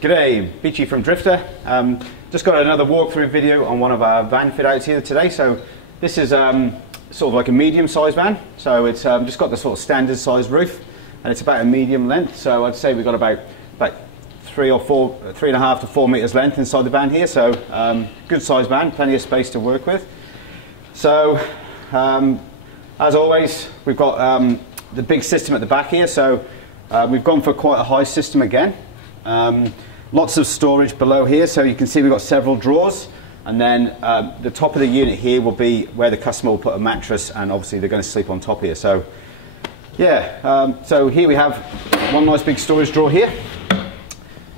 G'day, Beechy from Drifta. Just got another walkthrough video on one of our van fit outs here today. So this is sort of like a medium sized van. So it's just got the sort of standard size roof and it's about a medium length. So I'd say we've got about 3.5 to 4 meters length inside the van here. So good sized van, plenty of space to work with. So as always, we've got the big system at the back here. So we've gone for quite a high system again. Lots of storage below here, so you can see we've got several drawers, and then the top of the unit here will be where the customer will put a mattress, and obviously they're going to sleep on top here. So yeah, so here we have one nice big storage drawer here.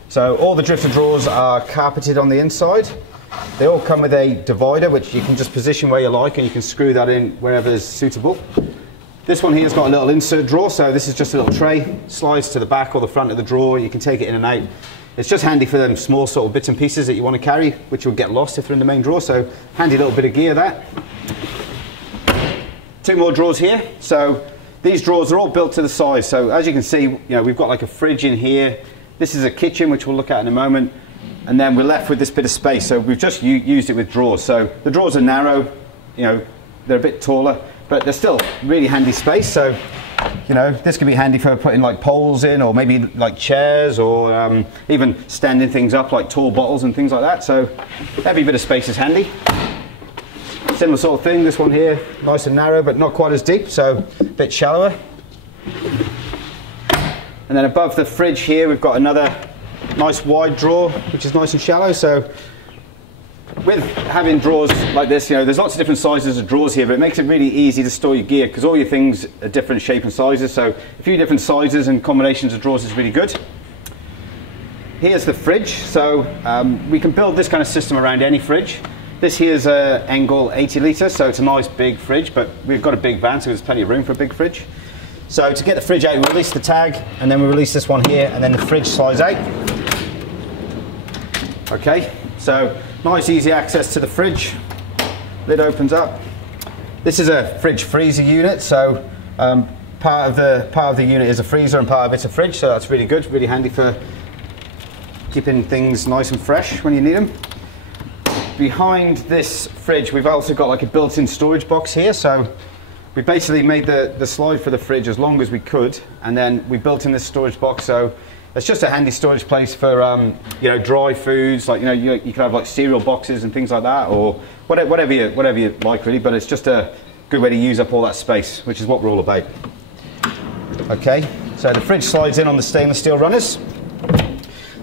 So all the Drifta drawers are carpeted on the inside. They all come with a divider which you can just position where you like, and you can screw that in wherever is suitable. This one here has got a little insert drawer, so this is just a little tray, slides to the back or the front of the drawer. You can take it in and out. It's just handy for them small sort of bits and pieces that you want to carry, which will get lost if they're in the main drawer. So handy little bit of gear, that. Two more drawers here. So these drawers are all built to the size. So as you can see, we've got like a fridge in here. This is a kitchen, which we'll look at in a moment. And then we're left with this bit of space. So we've just used it with drawers. So the drawers are narrow, they're a bit taller, but they're still really handy space. So this could be handy for putting like poles in, or maybe like chairs, or even standing things up like tall bottles and things like that. So every bit of space is handy. Similar sort of thing, this one here, nice and narrow, but not quite as deep, so a bit shallower. And then above the fridge here, we've got another nice wide drawer, which is nice and shallow. So with having drawers like this, there's lots of different sizes of drawers here, but it makes it really easy to store your gear because all your things are different shape and sizes. So a few different sizes and combinations of drawers is really good. Here's the fridge. So we can build this kind of system around any fridge. This here is a Engel 80 litre, so it's a nice big fridge, but we've got a big van, so there's plenty of room for a big fridge. So to get the fridge out, we release the tag, and then we release this one here, and then the fridge slides out. Okay, so nice easy access to the fridge. Lid opens up. This is a fridge freezer unit, so part of the unit is a freezer and part of it's a fridge, so that's really good, really handy for keeping things nice and fresh when you need them. Behind this fridge we've also got like a built-in storage box here, so we basically made the slide for the fridge as long as we could, and then we built in this storage box. So it's just a handy storage place for dry foods, like you can have like cereal boxes and things like that, or whatever you like really. But it's just a good way to use up all that space, which is what we're all about. Okay, so the fridge slides in on the stainless steel runners.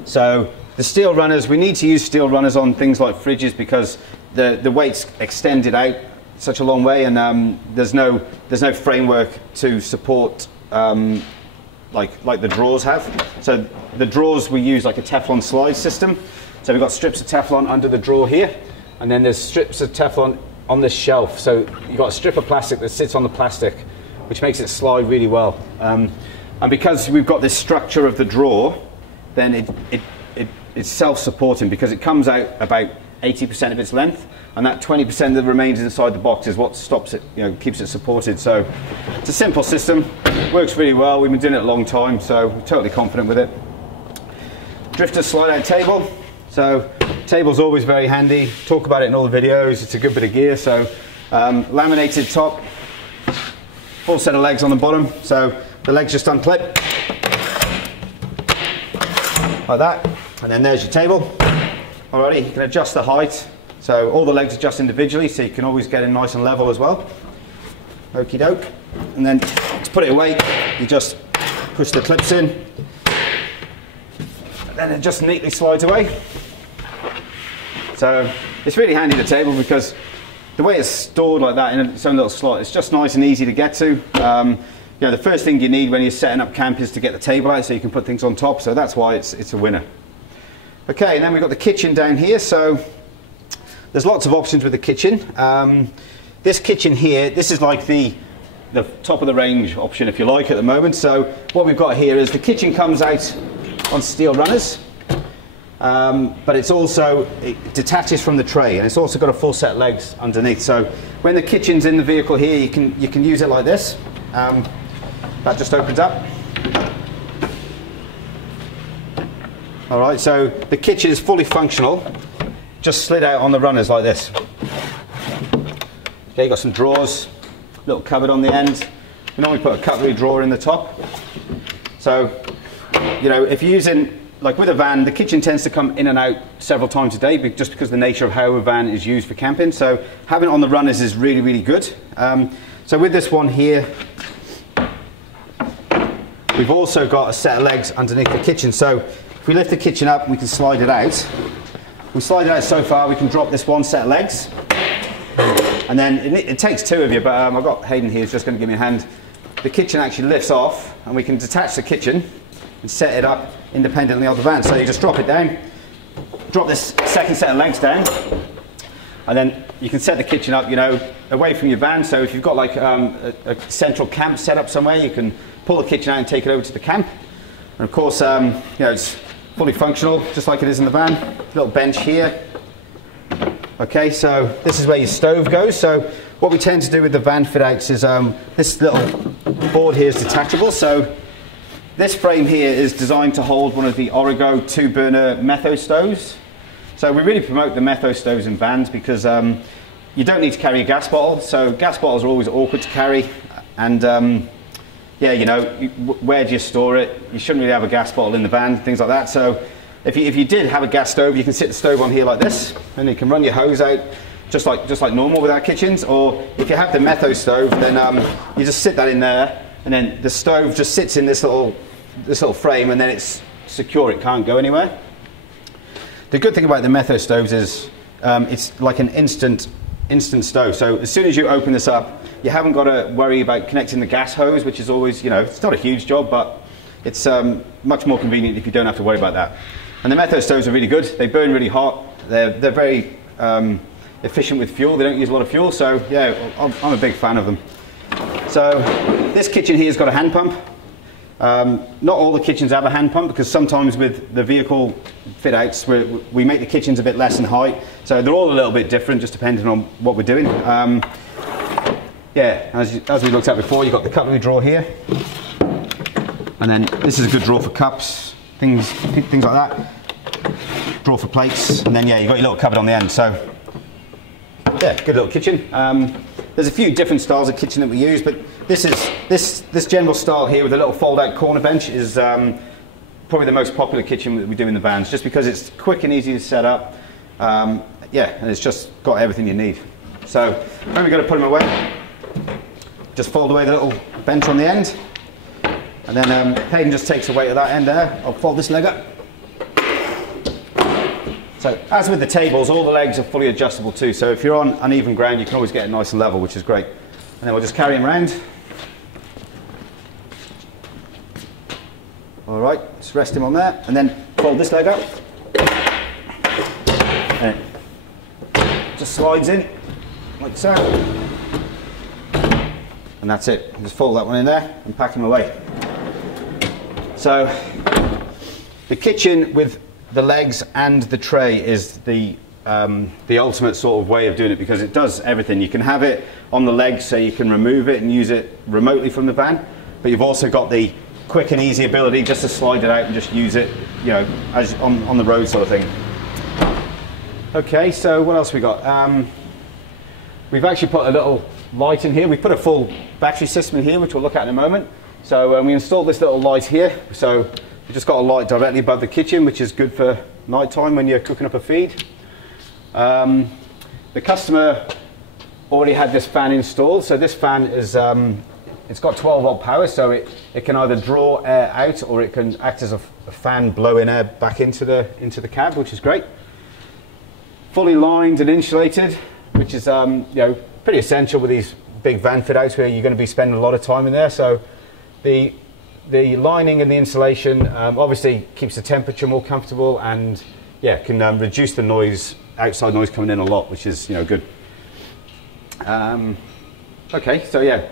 So the steel runners, we need to use steel runners on things like fridges because the weight's extended out such a long way, and there's no framework to support like the drawers have. So the drawers, we use like a Teflon slide system. So we've got strips of Teflon under the drawer here, and then there's strips of Teflon on this shelf. So you've got a strip of plastic that sits on the plastic, which makes it slide really well. And because we've got this structure of the drawer, then it's self-supporting because it comes out about 80% of its length, and that 20% that remains inside the box is what stops it, keeps it supported. So it's a simple system, works really well. We've been doing it a long time, so we're totally confident with it. Drifta slide out table. So table's always very handy. Talk about it in all the videos. It's a good bit of gear. So laminated top, full set of legs on the bottom. So the legs just unclip like that, and then there's your table. Alrighty, you can adjust the height. So all the legs adjust individually, so you can always get in nice and level as well. Okie doke. And then to put it away, you just push the clips in, and then it just neatly slides away. So it's really handy, the table, because the way it's stored like that in its own little slot, it's just nice and easy to get to. The first thing you need when you're setting up camp is to get the table out so you can put things on top, so that's why it's a winner. Okay, and then we've got the kitchen down here. So there's lots of options with the kitchen. This kitchen here, this is like the top of the range option, if you like, at the moment. So what we've got here is the kitchen comes out on steel runners, but it detaches from the tray, and it's also got a full set of legs underneath. So when the kitchen's in the vehicle here, you can use it like this. That just opens up. All right, so the kitchen is fully functional, just slid out on the runners like this. Okay, you got some drawers, little cupboard on the end. We normally put a cutlery drawer in the top. So, you know, if you're using, like with a van, the kitchen tends to come in and out several times a day, just because of the nature of how a van is used for camping. So having it on the runners is really, really good. So with this one here, we've also got a set of legs underneath the kitchen. So if we lift the kitchen up, we can slide it out. We slide it out so far, we can drop this one set of legs. And then it takes two of you, but I've got Hayden here who's just going to give me a hand. The kitchen actually lifts off, and we can detach the kitchen and set it up independently of the van. So you just drop it down, drop this second set of legs down, and then you can set the kitchen up, you know, away from your van. So if you've got like a central camp set up somewhere, you can pull the kitchen out and take it over to the camp. And of course, you know, it's fully functional, just like it is in the van. Little bench here. Okay, so this is where your stove goes. So what we tend to do with the van fit outs is this little board here is detachable. So this frame here is designed to hold one of the Origo 2-burner metho stoves. So we really promote the metho stoves in vans because you don't need to carry a gas bottle. So gas bottles are always awkward to carry, and yeah, you know, where do you store it? You shouldn't really have a gas bottle in the van, things like that. So if you did have a gas stove, you can sit the stove on here like this, and you can run your hose out just like normal with our kitchens. Or if you have the metho stove, then you just sit that in there, and then the stove just sits in this little frame, and then it's secure, it can't go anywhere. The good thing about the metho stoves is it's like an instant stove. So as soon as you open this up, you haven't got to worry about connecting the gas hose, which is always, you know, it's not a huge job, but it's much more convenient if you don't have to worry about that. And the metho stoves are really good. They burn really hot. They're very efficient with fuel. They don't use a lot of fuel, so yeah, I'm a big fan of them. So this kitchen here has got a hand pump. Not all the kitchens have a hand pump, because sometimes with the vehicle fit outs we make the kitchens a bit less in height, so they're all a little bit different just depending on what we're doing. Yeah, as we looked at before, you've got the cutlery drawer here, and then this is a good drawer for cups, things like that, drawer for plates, and then yeah, you've got your little cupboard on the end. So yeah, good little kitchen. There's a few different styles of kitchen that we use, but this general style here with a little fold-out corner bench is probably the most popular kitchen that we do in the vans, just because it's quick and easy to set up. Yeah, and it's just got everything you need. So when we've got to put them away, just fold away the little bench on the end, and then Hayden just takes the weight of that end there. I'll fold this leg up. So as with the tables, all the legs are fully adjustable too. So if you're on uneven ground, you can always get it nice and level, which is great. And then we'll just carry him around. All right, just rest him on there, and then fold this leg up. And it just slides in, like so. And that's it. Just fold that one in there and pack him away. So the kitchen with the legs and the tray is the ultimate sort of way of doing it, because it does everything. You can have it on the legs so you can remove it and use it remotely from the van, but you've also got the quick and easy ability just to slide it out and just use it, you know, as on the road sort of thing. Okay, so what else we got? We've actually put a little light in here. We put a full battery system in here, which we'll look at in a moment. So we installed this little light here. So we've just got a light directly above the kitchen, which is good for night time when you're cooking up a feed. The customer already had this fan installed. So this fan is it's got 12-volt power, so it can either draw air out, or it can act as a fan blowing air back into the cab, which is great. Fully lined and insulated, which is you know, pretty essential with these big van fit outs where you're going to be spending a lot of time in there. So the lining and the insulation obviously keeps the temperature more comfortable, and yeah, can reduce the noise, outside noise coming in a lot, which is, you know, good. Okay, so yeah,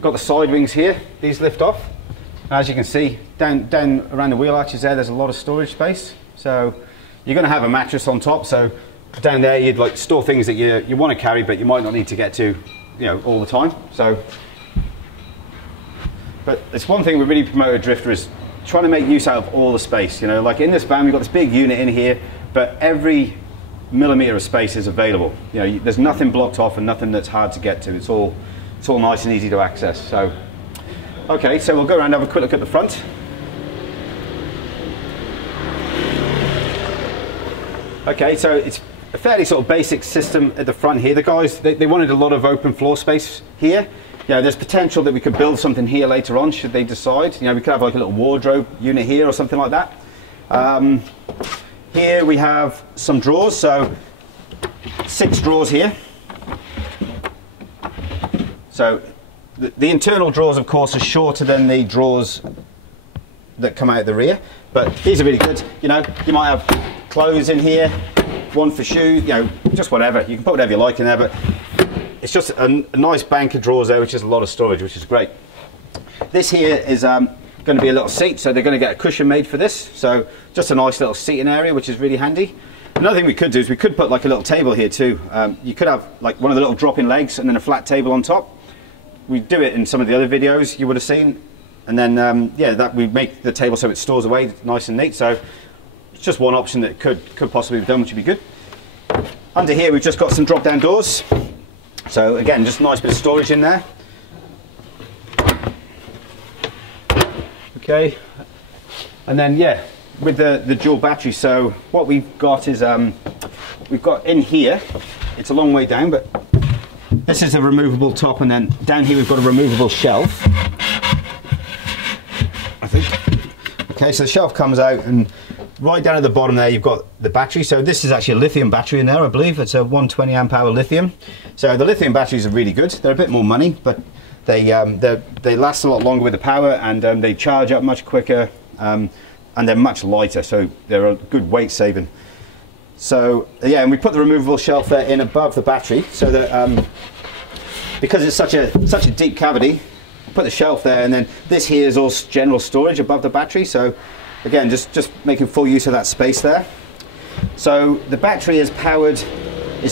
got the side wings here. These lift off. As you can see, down around the wheel arches there's a lot of storage space. So you're going to have a mattress on top. So down there you'd like store things that you want to carry, but you might not need to get to, you know, all the time. So, but it's one thing we really promote at Drifta is trying to make use out of all the space. You know, like in this van, we've got this big unit in here, but every millimeter of space is available. You know, there's nothing blocked off and nothing that's hard to get to. It's all nice and easy to access. So, okay, so we'll go around and have a quick look at the front. Okay, so it's a fairly sort of basic system at the front here. The guys, they wanted a lot of open floor space here. You know, there's potential that we could build something here later on, should they decide. You know, we could have like a little wardrobe unit here or something like that. Here we have some drawers, so 6 drawers here. So the internal drawers, of course, are shorter than the drawers that come out the rear, but these are really good. You know, you might have clothes in here, one for shoes, you know, just whatever. You can put whatever you like in there, but it's just a nice bank of drawers there, which is a lot of storage, which is great. This here is going to be a little seat, so they're going to get a cushion made for this. So just a nice little seating area, which is really handy. Another thing we could do is we could put like a little table here too. You could have like one of the little drop-in legs and then a flat table on top. We do it in some of the other videos you would have seen. And then, yeah, that we make the table so it stores away nice and neat. So it's just one option that could possibly be done, which would be good. Under here, we've just got some drop-down doors. So again, just a nice bit of storage in there. Okay, and then yeah, with the dual battery. So what we've got is we've got in here. It's a long way down, but this is a removable top, and then down here we've got a removable shelf. I think. Okay, so the shelf comes out, and right down at the bottom there you've got the battery. So this is actually a lithium battery in there, I believe. It's a 120 amp hour lithium. So the lithium batteries are really good. They're a bit more money, but they last a lot longer with the power, and they charge up much quicker, and they're much lighter, so they're a good weight saving. So yeah, and we put the removable shelf there in above the battery, so that because it's such a deep cavity, put the shelf there, and then this here is all general storage above the battery. So again, just making full use of that space there. So the battery is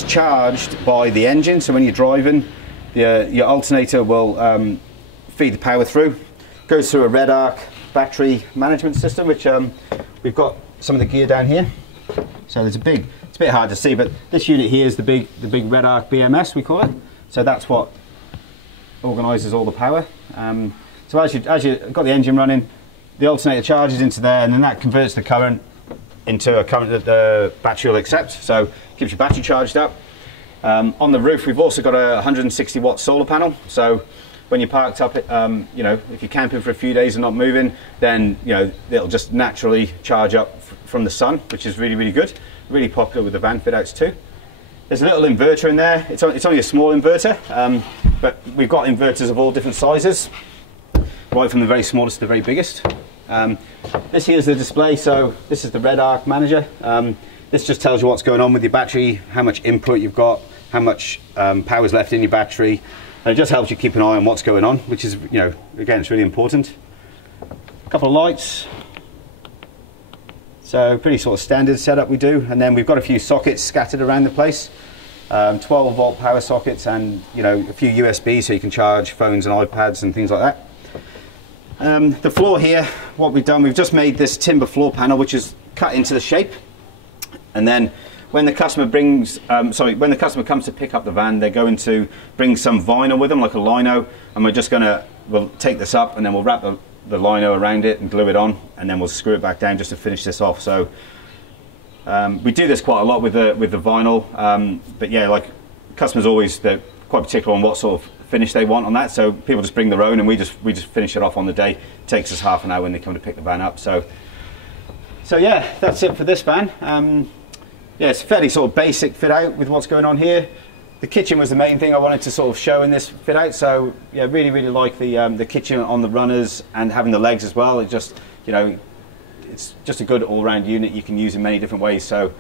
charged by the engine. So when you're driving, your alternator will feed the power through. Goes through a red arc battery management system, which we've got some of the gear down here. So it's a bit hard to see, but this unit here is the big red arc BMS, we call it. So that's what organises all the power. So as you've got the engine running, the alternator charges into there, and then that converts the current into a current that the battery will accept. So keeps your battery charged up. On the roof, we've also got a 160 watt solar panel. So when you're parked up, you know, if you're camping for a few days and not moving, then you know it'll just naturally charge up from the sun, which is really, really good. Really popular with the van fit outs too. There's a little inverter in there. It's only a small inverter, but we've got inverters of all different sizes, right from the very smallest to the very biggest. This here is the display. So this is the red arc manager. This just tells you what's going on with your battery, how much input you've got, how much power is left in your battery. And it just helps you keep an eye on what's going on, which is, you know, again, it's really important. A couple of lights. So pretty sort of standard setup we do. And then we've got a few sockets scattered around the place. 12 volt power sockets, and you know, a few USB so you can charge phones and iPads and things like that. The floor here, what we've done, we've just made this timber floor panel, which is cut into the shape. And then when the customer when the customer comes to pick up the van, they're going to bring some vinyl with them, like a lino, and we'll take this up, and then we'll wrap the lino around it and glue it on, and then we'll screw it back down just to finish this off. So we do this quite a lot with the vinyl, but yeah, like customers they're quite particular on what sort of finish they want on that. So people just bring their own, and we just finish it off on the day. It takes us half an hour when they come to pick the van up. So yeah, that's it for this van. Yeah, it's a fairly sort of basic fit out with what's going on here. The kitchen was the main thing I wanted to sort of show in this fit out. So yeah, really like the kitchen on the runners and having the legs as well. It just, you know, it's just a good all-round unit you can use in many different ways. So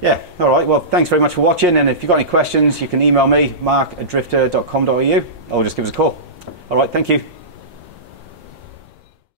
yeah, all right, well, thanks very much for watching, and if you've got any questions, you can email me, mark@drifta.com.au, or just give us a call. All right, thank you.